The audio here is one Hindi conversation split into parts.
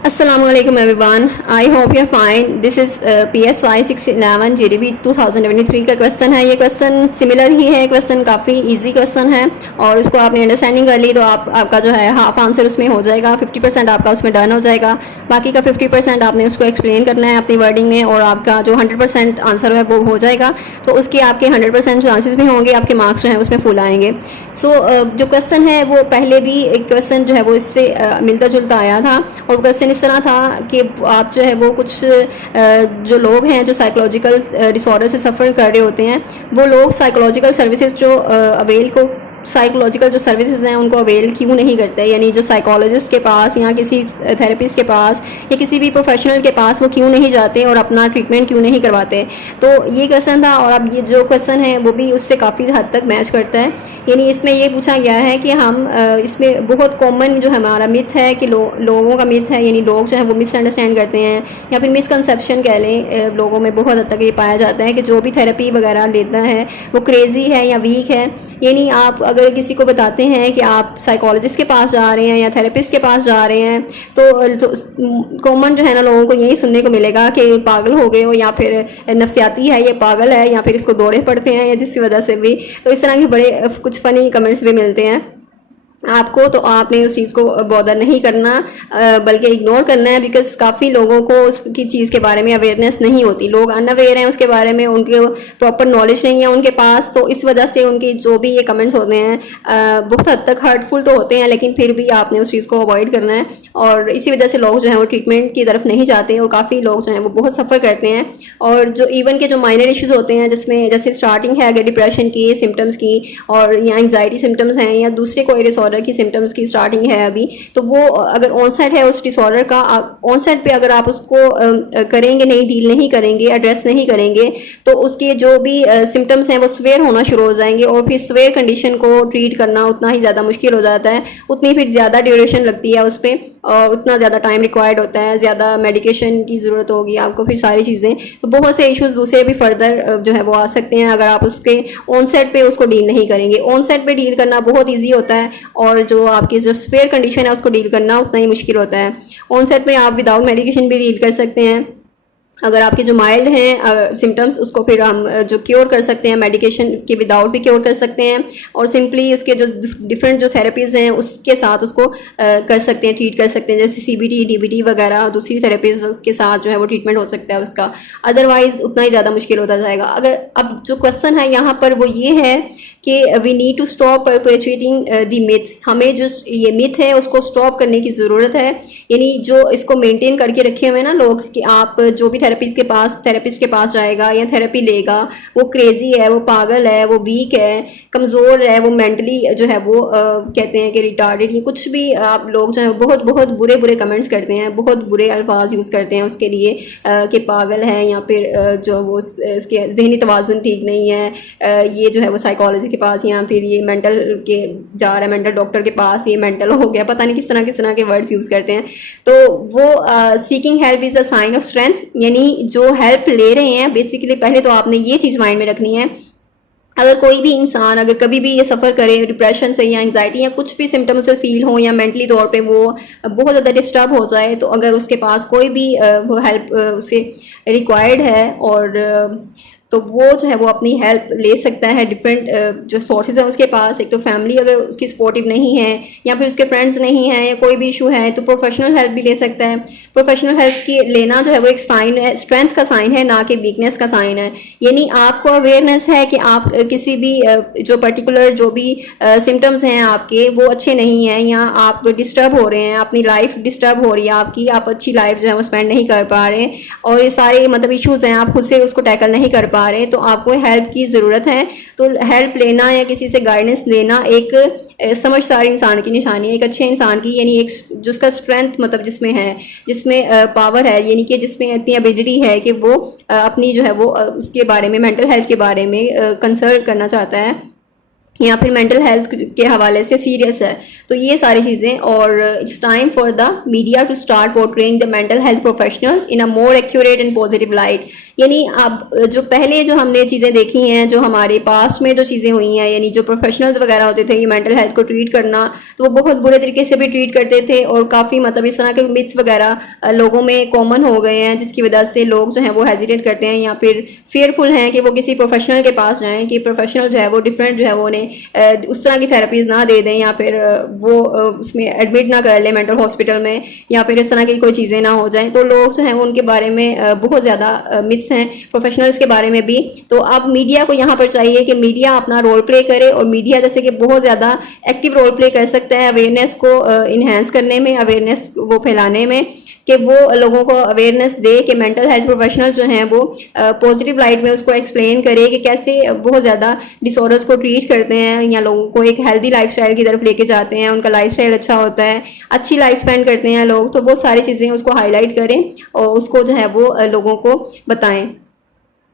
Assalamu alaikum everyone. I hope you're fine. This is PSY 611 GDB 2023 का क्वेश्चन है। ये क्वेश्चन सिमिलर ही है, क्वेश्चन काफ़ी इजी क्वेश्चन है और उसको आपने अंडरस्टैंडिंग कर ली तो आपका जो है हाफ आंसर उसमें हो जाएगा, 50% आपका उसमें डन हो जाएगा। बाकी का 50% आपने उसको एक्सप्लेन करना है अपनी वर्डिंग में और आपका जो 100% आंसर है वो हो जाएगा। तो उसके आपके 100% चांसेस भी होंगे, आपके मार्क्स जो हैं उसमें फुल आएंगे। जो क्वेश्चन है वो पहले भी एक क्वेश्चन जो है वो इससे मिलता जुलता आया था और क्वेश्चन इस तरह था कि आप जो है वो कुछ जो लोग हैं जो साइकोलॉजिकल डिसऑर्डर से सफ़र कर रहे होते हैं, वो लोग साइकोलॉजिकल सर्विसेज जो अवेल को साइकोलॉजिकल जो सर्विसेज हैं उनको अवेल क्यों नहीं करते, यानी जो साइकोलॉजिस्ट के पास या किसी थेरेपिस्ट के पास या किसी भी प्रोफेशनल के पास वो क्यों नहीं जाते और अपना ट्रीटमेंट क्यों नहीं करवाते। तो ये क्वेश्चन था और अब ये जो क्वेश्चन है वो भी उससे काफ़ी हद तक मैच करता है। यानी इसमें ये पूछा गया है कि हम इसमें बहुत कॉमन जो हमारा मिथ है कि लोगों का मिथ है, यानी लोग जो है वो मिसअंडरस्टैंड करते हैं या फिर मिसकंसेप्शन कह लें, लोगों में बहुत हद तक ये पाया जाता है कि जो भी थेरेपी वगैरह लेता है वो क्रेज़ी है या वीक है। यानी आप अगर किसी को बताते हैं कि आप साइकोलॉजिस्ट के पास जा रहे हैं या थेरेपिस्ट के पास जा रहे हैं तो कॉमन जो है ना लोगों को यही सुनने को मिलेगा कि पागल हो गए हो या फिर नफसियाती है, ये पागल है या फिर इसको दौरे पड़ते हैं या जिसकी वजह से भी। तो इस तरह के बड़े कुछ फ़नी कमेंट्स भी मिलते हैं आपको। तो आपने उस चीज़ को बॉदर नहीं करना बल्कि इग्नोर करना है, बिकॉज काफ़ी लोगों को उसकी चीज़ के बारे में अवेयरनेस नहीं होती, लोग अनअवेयर हैं उसके बारे में, उनके प्रॉपर नॉलेज नहीं है उनके पास। तो इस वजह से उनके जो भी ये कमेंट्स होते हैं बहुत हद तक हर्टफुल तो होते हैं, लेकिन फिर भी आपने उस चीज़ को अवॉइड करना है। और इसी वजह से लोग जो हैं वो ट्रीटमेंट की तरफ नहीं जाते और काफ़ी लोग जो हैं वो बहुत सफ़र करते हैं। और जो इवन के जो माइनर इश्यूज़ होते हैं जिसमें जैसे स्टार्टिंग है अगर डिप्रेशन की सिम्टम्स की और या एंग्जाइटी सिम्टम्स हैं या दूसरे कोई डिसऑर्डर की सिम्टम्स की स्टार्टिंग है अभी, तो वो अगर ऑनसेट है उस डिसऑर्डर का, ऑनसेट पे अगर आप उसको करेंगे नहीं, डील नहीं करेंगे, एड्रेस नहीं करेंगे तो उसके जो भी सिम्टम्स हैं वो स्वेयर होना शुरू हो जाएंगे और फिर स्वेयर कंडीशन को ट्रीट करना उतना ही ज़्यादा मुश्किल हो जाता है, उतनी फिर ज़्यादा ड्यूरेशन लगती है उस पर और उतना ज़्यादा टाइम रिक्वायर्ड होता है, ज़्यादा मेडिकेशन की ज़रूरत होगी आपको, फिर सारी चीज़ें। तो बहुत से इश्यूज दूसरे भी फर्दर जो है वो आ सकते हैं अगर आप उसके ऑनसेट पे उसको डील नहीं करेंगे। ऑनसेट पे डील करना बहुत ईजी होता है और जो आपकी जो स्पेयर कंडीशन है उसको डील करना उतना ही मुश्किल होता है। ऑनसेट में आप विदाउट मेडिकेशन भी डील कर सकते हैं। अगर आपके जो माइल्ड हैं सिम्टम्स उसको फिर हम जो क्योर कर सकते हैं, मेडिकेशन के विदाउट भी क्योर कर सकते हैं और सिंपली उसके जो डिफरेंट जो थेरेपीज़ हैं उसके साथ उसको कर सकते हैं, ट्रीट कर सकते हैं, जैसे CBT DBT वगैरह दूसरी थेरेपीज़ के साथ जो है वो ट्रीटमेंट हो सकता है उसका। अदरवाइज़ उतना ही ज़्यादा मुश्किल होता जाएगा। अगर अब जो क्वेश्चन है यहाँ पर वो ये है कि we need to stop perpetuating the myth, हमें जो ये मिथ है उसको स्टॉप करने की ज़रूरत है। यानी जो इसको मेंटेन करके रखे हुए हैं ना लोग कि आप जो भी थेरेपिस्ट के पास जाएगा या थेरेपी लेगा वो क्रेजी है, वो पागल है, वो वीक है, कमज़ोर है, वो मेंटली जो है वो कहते हैं कि रिटार्डेड, ये कुछ भी आप लोग जो है बहुत बहुत बुरे बुरे कमेंट्स करते हैं, बहुत बुरे अल्फाज यूज़ करते हैं उसके लिए कि पागल है या फिर जो वो इसके जहनी तवाज़ुन ठीक नहीं है, ये जो है वो साइकोलॉजी के पास या फिर ये मेंटल के जा रहा है, मेंटल डॉक्टर के पास, ये मेंटल हो गया, पता नहीं किस तरह के वर्ड्स यूज़ करते हैं। तो वो seeking help is a sign of strength, यानी जो हेल्प ले रहे हैं बेसिकली पहले तो आपने ये चीज़ माइंड में रखनी है। अगर कोई भी इंसान अगर कभी भी ये सफ़र करे डिप्रेशन से या एंग्जाइटी या कुछ भी सिम्टम्स से फील हो या मेंटली तौर पे वो बहुत ज़्यादा डिस्टर्ब हो जाए, तो अगर उसके पास कोई भी वो हेल्प उसे रिक्वायर्ड है और तो वो जो है वो अपनी हेल्प ले सकता है। डिफरेंट जो सोर्सेज हैं उसके पास, एक तो फैमिली अगर उसकी सपोर्टिव नहीं है या फिर उसके फ्रेंड्स नहीं हैं या कोई भी इशू है तो प्रोफेशनल हेल्प भी ले सकता है। प्रोफेशनल हेल्प की लेना जो है वो एक साइन है, स्ट्रेंथ का साइन है, ना कि वीकनेस का साइन है। यानी आपको अवेयरनेस है कि आप किसी भी जो पर्टिकुलर जो भी सिम्टम्स हैं आपके वो अच्छे नहीं हैं या आप डिस्टर्ब हो रहे हैं, अपनी लाइफ डिस्टर्ब हो रही है आपकी, आप अच्छी लाइफ जो है वो स्पेंड नहीं कर पा रहे और ये सारे मतलब इश्यूज़ हैं आप खुद से उसको टैकल नहीं कर पा रहे, तो आपको हेल्प की ज़रूरत है। तो हेल्प लेना या किसी से गाइडेंस लेना एक समझदार इंसान की निशानी है, एक अच्छे इंसान की, यानी एक जिसका स्ट्रेंथ मतलब जिसमें है, जिसमें पावर है, यानी कि जिसमें इतनी एबिलिटी है कि वो अपनी जो है वो उसके बारे में मेंटल हेल्थ के बारे में कंसर्न करना चाहता है या फिर मेंटल हेल्थ के हवाले से सीरियस है। तो ये सारी चीज़ें, और it's time for the media to start portraying the mental health professionals in a more accurate and positive light. यानी अब जो पहले जो हमने चीज़ें देखी हैं, जो हमारे पास्ट में जो चीज़ें हुई हैं, यानी जो प्रोफेशनल्स वगैरह होते थे ये मेंटल हेल्थ को ट्रीट करना, तो वो बहुत बुरे तरीके से भी ट्रीट करते थे, और काफ़ी मतलब इस तरह के मिथ्स वगैरह लोगों में कॉमन हो गए हैं, जिसकी वजह से लोग जो हैं वो हेजिटेट करते हैं या फिर फेयरफुल हैं कि वो किसी प्रोफेशनल के पास जाएं, कि प्रोफेशनल जो है वो डिफरेंट जो है वो उन्हें उस तरह की थेरेपीज ना दे दें, या फिर वो उसमें एडमिट ना कर ले मेंटल हॉस्पिटल में, या फिर इस तरह की कोई चीज़ें ना हो जाएं। तो लोग जो हैं वो उनके बारे में बहुत ज़्यादा मिथ्स हैं प्रोफेशनल्स के बारे में भी। तो अब मीडिया को यहाँ पर चाहिए कि मीडिया अपना रोल प्ले करे, और मीडिया जैसे कि बहुत ज़्यादा एक्टिव रोल प्ले कर सकता है अवेयरनेस को इन्हेंस करने में, अवेयरनेस वो फैलाने में, कि वो लोगों को अवेयरनेस दे कि मेंटल हेल्थ प्रोफेशनल जो हैं वो पॉजिटिव लाइट में उसको एक्सप्लेन करे कि कैसे बहुत ज़्यादा डिसऑर्डर्स को ट्रीट करते हैं, या लोगों को एक हेल्दी लाइफस्टाइल की तरफ लेके जाते हैं, उनका लाइफस्टाइल अच्छा होता है, अच्छी लाइफ स्पेंड करते हैं लोग। तो वो सारी चीज़ें उसको हाईलाइट करें और उसको जो है वो लोगों को बताएं।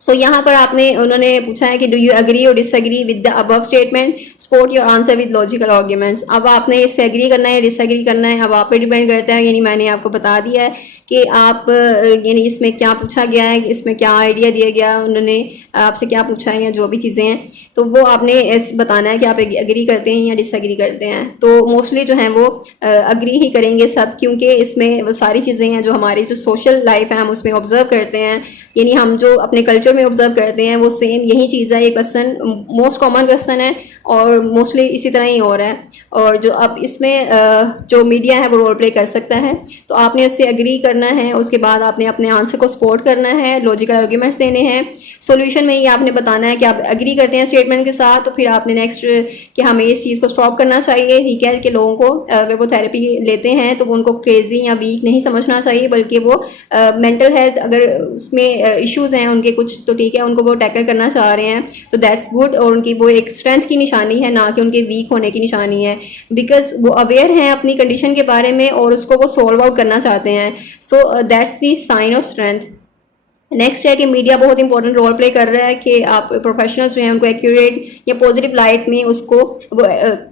सो यहाँ पर उन्होंने पूछा है कि डू यू एग्री और disagree with the above statement, support your answer with logical arguments. अब आपने इससे एग्री करना है, डिसएग्री करना है, अब आप पे डिपेंड करता है। यानी मैंने आपको बता दिया है कि आप यानी इसमें क्या पूछा गया है, इसमें क्या आइडिया दिया गया, उन्होंने आपसे क्या पूछा है, या जो भी चीज़ें हैं, तो वो आपने बताना है कि आप एग्री करते हैं या डिसएग्री करते हैं। तो मोस्टली जो हैं वो अग्री ही करेंगे सब, क्योंकि इसमें वो सारी चीज़ें हैं जो हमारी जो सोशल लाइफ है हम उसमें ऑब्जर्व करते हैं, यानी हम जो अपने कल्चर में ऑब्जर्व करते हैं वो सेम यही चीज़ है। ये क्वेश्चन मोस्ट कॉमन क्वेश्चन है और मोस्टली इसी तरह ही हो रहा है। और जो अब इसमें जो मीडिया है वो रोल प्ले कर सकता है, तो आपने इससे एग्री करना है, उसके बाद आपने अपने आंसर को सपोर्ट करना है, लॉजिकल आर्ग्यूमेंट्स देने हैं। सॉल्यूशन में ही आपने बताना है कि आप एग्री करते हैं स्टेटमेंट के साथ, तो फिर आपने नेक्स्ट कि हमें इस चीज़ को स्टॉप करना चाहिए। ठीक है कि लोगों को अगर वो थेरेपी लेते हैं तो उनको क्रेजी या वीक नहीं समझना चाहिए, बल्कि वो मेंटल हेल्थ अगर उसमें इश्यूज हैं उनके कुछ, तो ठीक है उनको वो टैकल करना चाह रहे हैं तो दैट्स गुड, और उनकी वो एक स्ट्रेंथ की निशानी है, ना कि उनके वीक होने की निशानी है, बिकॉज वो अवेयर हैं अपनी कंडीशन के बारे में और उसको वो सॉल्व आउट करना चाहते हैं। So that's the sign of strength. Next है कि मीडिया बहुत इंपॉर्टेंट रोल प्ले कर रहा है कि आप प्रोफेशनल्स जो हैं उनको एक्यूरेट या पॉजिटिव लाइट में उसको वो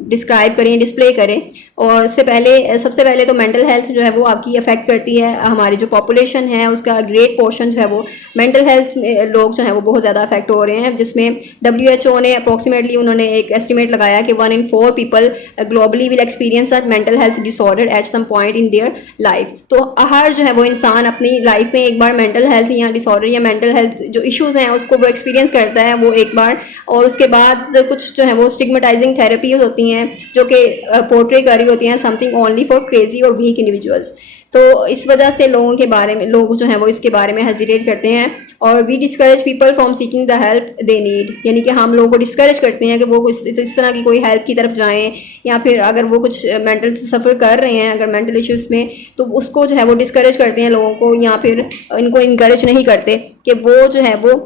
डिस्क्राइब करें, डिस्प्ले करें। और इससे पहले सबसे पहले तो मेंटल हेल्थ जो है वो आपकी अफेक्ट करती है, हमारी जो पॉपुलेशन है उसका ग्रेट पोर्शन जो है वो मेंटल हेल्थ में लोग जो हैं वो बहुत ज़्यादा अफेक्ट हो रहे हैं, जिसमें WHO ने अप्रोक्सीमेटली उन्होंने एक एस्टिमेट लगाया कि 1 in 4 people globally will experience a mental health disorder at some point in their life. तो हर जो है वो इंसान अपनी लाइफ में एक बार मेंटल हेल्थ या डिसऑर्डर या मेंटल हेल्थ जो इश्यूज हैं उसको वो एक्सपीरियंस करता है वो एक बार, और उसके बाद कुछ जो है वो स्टिग्मेटाइजिंग थेरेपीज होती हैं जो कि पोर्ट्रे कर रही होती हैं समथिंग ओनली फॉर क्रेजी और वीक इंडिविजुअल्स। तो इस वजह से लोगों के बारे में लोग जो हैं वो इसके बारे में हेजिटेट करते हैं, और we discourage people from seeking the help they need. यानी कि हम लोगों को डिस्करेज करते हैं कि वो इस तरह की कोई हेल्प की तरफ जाएं, या फिर अगर वो कुछ मेंटल सफ़र कर रहे हैं अगर मेंटल इश्यूज़ में, तो उसको जो है वो डिस्करेज करते हैं लोगों को, या फिर इनको इनकरेज नहीं करते कि वो जो है वो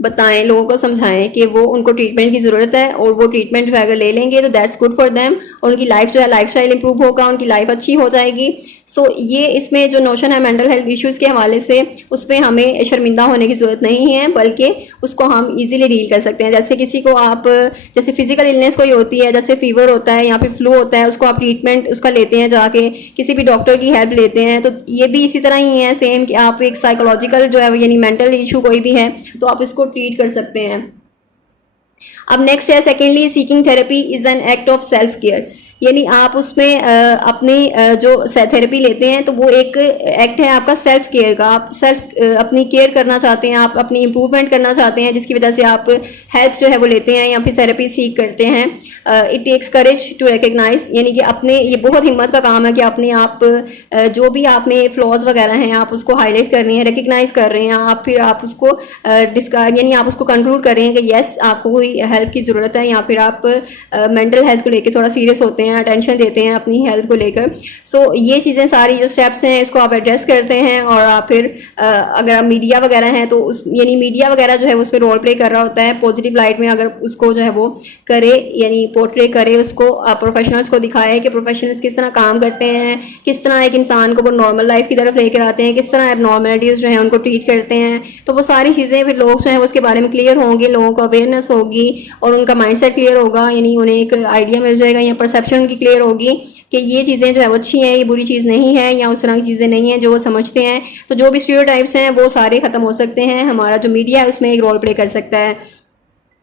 बताएं, लोगों को समझाएं कि वो उनको ट्रीटमेंट की ज़रूरत है, और वो ट्रीटमेंट जो है अगर ले लेंगे तो दैट्स गुड फॉर देम, और उनकी लाइफ जो है लाइफस्टाइल इंप्रूव होगा, उनकी लाइफ अच्छी हो जाएगी। सो ये इसमें जो नोशन है मेंटल हेल्थ इश्यूज़ के हवाले से, उस पर हमें शर्मिंदा होने की ज़रूरत नहीं है, बल्कि उसको हम इजीली डील कर सकते हैं। जैसे किसी को आप जैसे फिजिकल इलनेस कोई होती है, जैसे फीवर होता है या फिर फ्लू होता है, उसको आप ट्रीटमेंट उसका लेते हैं जाके, किसी भी डॉक्टर की हेल्प लेते हैं, तो ये भी इसी तरह ही है सेम कि आप एक साइकोलॉजिकल जो है यानी मेंटल इशू कोई भी है तो आप इसको ट्रीट कर सकते हैं। अब नेक्स्ट है secondly, seeking therapy is an act of self care. यानी आप उसमें अपनी जो थेरेपी लेते हैं तो वो एक एक्ट है आपका सेल्फ केयर का, आप सेल्फ अपनी केयर करना चाहते हैं, आप अपनी इम्प्रूवमेंट करना चाहते हैं, जिसकी वजह से आप हेल्प जो है वो लेते हैं या फिर थेरेपी सीख करते हैं। It takes courage to recognise, यानी कि अपने ये बहुत हिम्मत का काम है कि अपने आप जो भी आप में फ्लॉज वगैरह हैं आप उसको हाईलाइट कर रहे हैं, रिकग्नाइज कर रहे हैं आप, फिर आप उसको डिस्क्राइब यानी आप उसको कंक्लूड कर रहे हैं कि येस आपको कोई हेल्प की ज़रूरत है, या फिर आप मेंटल हेल्थ को लेकर थोड़ा सीरियस होते हैं, हैं, अटेंशन देते हैं अपनी हेल्थ को लेकर। सो ये चीज़ें सारी जो स्टेप्स हैं इसको आप एड्रेस करते हैं, और आप फिर अगर आप मीडिया वगैरह हैं तो उस यानी मीडिया वगैरह जो है उसमें रोल प्ले कर रहा होता है पॉजिटिव लाइट में, अगर उसको जो है वो करे यानी पोर्ट्रे करे, उसको प्रोफेशनल्स को दिखाए कि प्रोफेशनल्स किस तरह काम करते हैं, किस तरह एक इंसान को वो नॉर्मल लाइफ की तरफ लेकर आते हैं, किस तरह एबनॉर्मलिटीज़ जो है उनको ट्रीट करते हैं। तो वो सारी चीज़ें फिर लोग जो हैं उसके बारे में क्लियर होंगे, लोगों को अवेयरनेस होगी और उनका माइंडसेट क्लियर होगा, यानी उन्हें एक आइडिया मिल जाएगा या परसेप्शन उनकी क्लियर होगी कि ये चीज़ें जो है वो अच्छी हैं, ये बुरी चीज़ नहीं है, या उस तरह की चीज़ें नहीं हैं जो वो समझते हैं। तो जो भी स्टीरियोटाइप्स हैं वो सारे ख़त्म हो सकते हैं, हमारा जो मीडिया है उसमें एक रोल प्ले कर सकता है।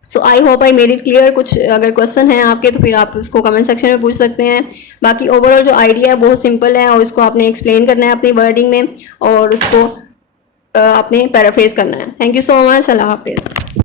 So I hope I made it clear. कुछ अगर क्वेश्चन है आपके तो फिर आप उसको कमेंट सेक्शन में पूछ सकते हैं। बाकी ओवरऑल जो आइडिया है बहुत सिंपल है, और इसको आपने एक्सप्लेन करना है अपनी वर्डिंग में और उसको आपने पैराफ्रेज करना है। Thank you so much. अल्लाह हाफिज़।